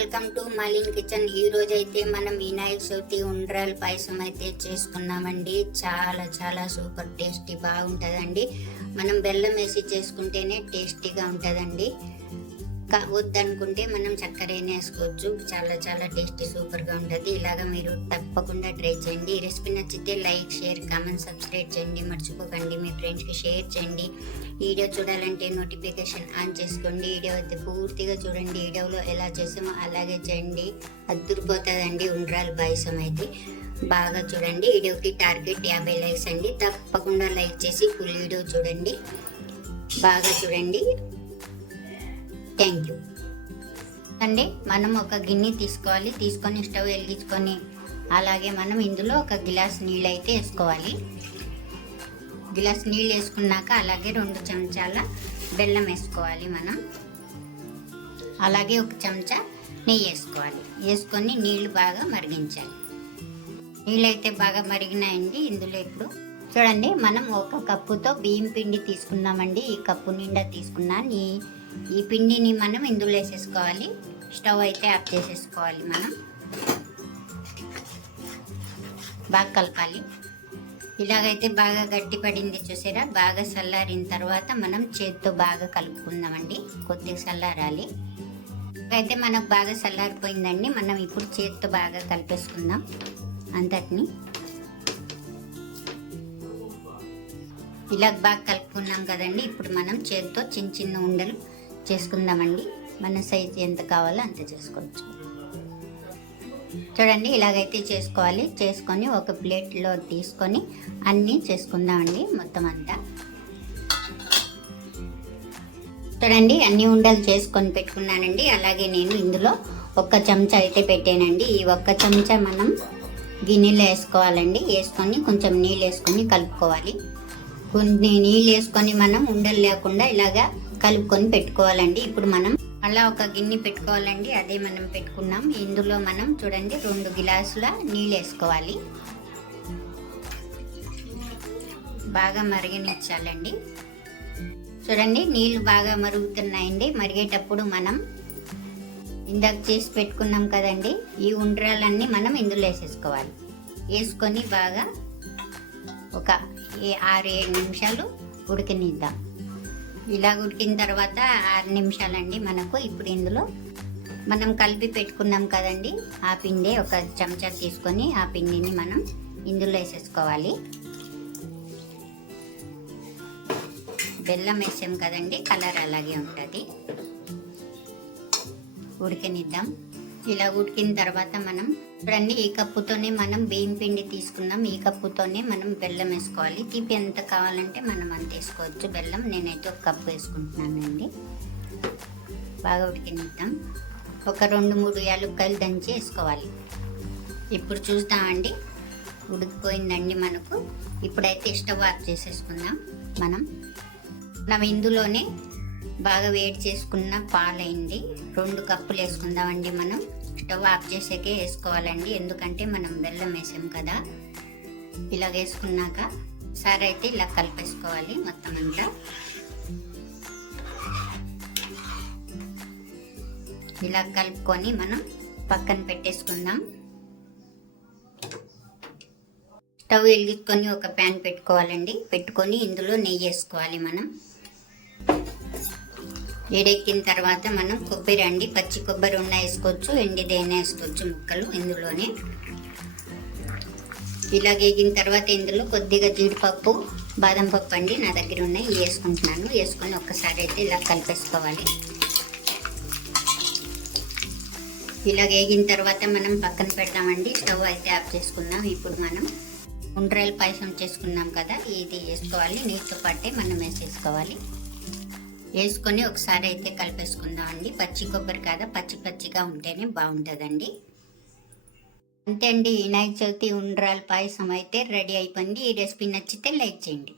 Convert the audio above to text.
Welcome to మలిన్ kitchen. ఈ రోజు అయితే మనం వినాయక చవితి ఉండ్రాల పాయసం అయితే చేసుకున్నామండి. చాలా చాలా సూపర్ టేస్టీ బాగుంటుందండి. మనం బెల్లం వేసి చేసుకుంటేనే టేస్టీగా ఉంటుందండి. వద్దనుకుంటే మనం చక్కెర వేసుకోవచ్చు. చాలా చాలా టేస్టీ సూపర్గా ఉంటుంది. ఇలాగ మీరు తప్పకుండా ట్రై చేయండి. ఈ రెసిపీ నచ్చితే లైక్ షేర్ కామెంట్ సబ్స్క్రైబ్ చేయండి. మర్చిపోకండి. మీ ఫ్రెండ్స్కి షేర్ చేయండి. వీడియో చూడాలంటే నోటిఫికేషన్ ఆన్ చేసుకోండి. వీడియో అయితే పూర్తిగా చూడండి. వీడియోలో ఎలా చేసామో అలాగే చేయండి. అద్దరిపోతుందండి. ఉండ్రాల పాయసం అయితే బాగా చూడండి. వీడియోకి టార్గెట్ యాభై లైక్స్ అండి. తప్పకుండా లైక్ చేసి ఫుల్ వీడియో చూడండి. బాగా చూడండి. థ్యాంక్ యూ అండి మనం ఒక గిన్నె తీసుకోవాలి. తీసుకొని స్టవ్ వెలిగించుకొని అలాగే మనం ఇందులో ఒక గిలాస్ నీళ్ళు అయితే వేసుకోవాలి. గిలాస్ నీళ్ళు వేసుకున్నాక అలాగే రెండు చెంచాల బెల్లం వేసుకోవాలి మనం. అలాగే ఒక చెంచా నెయ్యి వేసుకోవాలి. వేసుకొని నీళ్ళు బాగా మరిగించాలి. నీళ్ళు అయితే బాగా మరిగినాయండి. ఇందులో ఇప్పుడు చూడండి మనం ఒక కప్పుతో బియ్యం పిండి తీసుకున్నామండి ఈ కప్పు నిండా తీసుకున్నా ఈ ఈ పిండిని మనం ఇందులో వేసేసుకోవాలి. స్టవ్ అయితే ఆఫ్ చేసేసుకోవాలి మనం. బాగా కలపాలి. ఇలాగైతే బాగా గట్టి పడింది చూసారా? బాగా చల్లారిన తర్వాత మనం చేతితో బాగా కలుపుకుందామండి. కొద్దిగా చల్లారాలి. అయితే మనకు బాగా చల్లారిపోయిందండి. మనం ఇప్పుడు చేతితో బాగా కలిపేసుకుందాం అంతటిని. ఇలా బాగా కలుపుకున్నాం కదండి. ఇప్పుడు మనం చేతితో చిన్న చిన్న ఉండలు చేసుకుందామండి. మన సైజ్ ఎంత కావాలో అంత చేసుకోవచ్చు. చూడండి ఇలాగైతే చేసుకోవాలి. చేసుకొని ఒక ప్లేట్లో తీసుకొని అన్నీ చేసుకుందామండి మొత్తం అంతా. చూడండి అన్ని ఉండలు చేసుకొని పెట్టుకున్నానండి. అలాగే నేను ఇందులో ఒక్క చెంచా అయితే పెట్టానండి. ఈ ఒక్క చెంచా మనం గిన్నెలో వేసుకోవాలండి. వేసుకొని కొంచెం నీళ్ళు వేసుకొని కలుపుకోవాలి. కొన్ని నీళ్ళు వేసుకొని మనం ఉండలు లేకుండా ఇలాగా కలుపుకొని పెట్టుకోవాలండి. ఇప్పుడు మనం మళ్ళీ ఒక గిన్నె పెట్టుకోవాలండి. అదే మనం పెట్టుకున్నాం. ఇందులో మనం చూడండి రెండు గిలాసుల నీళ్ళు వేసుకోవాలి. బాగా మరిగనిచ్చాలండి. చూడండి నీళ్ళు బాగా మరుగుతున్నాయండి. మరిగేటప్పుడు మనం ఇందాక చేసి పెట్టుకున్నాం కదండి ఈ ఉండ్రాలన్నీ మనం ఇందులో వేసేసుకోవాలి. వేసుకొని బాగా ఒక ఏ- ఆరు ఏడు నిమిషాలు ఉడికనిద్దాం. ఇలా ఉడికిన తర్వాత ఆరు నిమిషాలండి మనకు ఇప్పుడు ఇందులో మనం కలిపి పెట్టుకున్నాం కదండి. ఆ పిండి ఒక చెంచా తీసుకొని ఆ పిండిని మనం ఇందులో వేసేసుకోవాలి. బెల్లం వేసాం కదండి కలర్ అలాగే ఉంటుంది. ఉడికనిద్దాం. ఇలా ఉడికిన తర్వాత మనం చూడండి ఈ కప్పుతోనే మనం బియ్యం పిండి తీసుకున్నాం ఈ కప్పుతోనే మనం బెల్లం వేసుకోవాలి. తీపి ఎంత కావాలంటే మనం అంత వేసుకోవచ్చు. బెల్లం నేనైతే ఒక కప్పు వేసుకుంటున్నానండి. బాగా ఉడికినిద్దాం. ఒక రెండు మూడు యాలుక్కాయలు దంచి వేసుకోవాలి. ఇప్పుడు చూస్తామండి ఉడికిపోయిందండి మనకు. ఇప్పుడైతే స్టవ్ ఆఫ్ చేసేసుకుందాం మనం. మనం ఇందులోనే బాగా వేడి చేసుకున్న పాలైంది. రెండు కప్పులు వేసుకుందామండి మనం. స్టవ్ ఆఫ్ చేసాకే వేసుకోవాలండి. ఎందుకంటే మనం బెల్లం వేసాం కదా. ఇలా వేసుకున్నాక సార్ అయితే ఇలా కలిపేసుకోవాలి మొత్తం అంతా. ఇలా కలుపుకొని మనం పక్కన పెట్టేసుకుందాం. స్టవ్ వెలిగించుకొని ఒక ప్యాన్ పెట్టుకోవాలండి. పెట్టుకొని ఇందులో నెయ్యి వేసుకోవాలి మనం. వేడెక్కిన తర్వాత మనం కొబ్బరి అండి పచ్చి కొబ్బరి ఉన్న వేసుకోవచ్చు ఎండిదైనా వేసుకోవచ్చు ముక్కలు ఇందులోనే. ఇలా వేగిన తర్వాత ఇందులో కొద్దిగా జీడిపప్పు బాదం పప్పు అండి నా దగ్గర ఉన్నాయి వేసుకుంటున్నాను. వేసుకొని ఒక్కసారి అయితే ఇలా కలిపేసుకోవాలి. ఇలా వేగిన తర్వాత మనం పక్కన పెడదామండి స్టవ్ అయితే ఆఫ్ చేసుకుందాం. ఇప్పుడు మనం ఉండ్రాయల పాయసం చేసుకున్నాం కదా ఇది వేసుకోవాలి. నీటితో పాటే మనం వేసేసుకోవాలి. వేసుకొని ఒకసారి అయితే కలిపేసుకుందాం అండి. పచ్చి కొబ్బరి కదా? పచ్చి పచ్చిగా ఉంటేనే బాగుంటుందండి. అంతే అండి. వినాయక చవితి ఉండ్రాల పాయసం అయితే రెడీ అయిపోయింది. ఈ రెసిపీ నచ్చితే లైక్ చేయండి.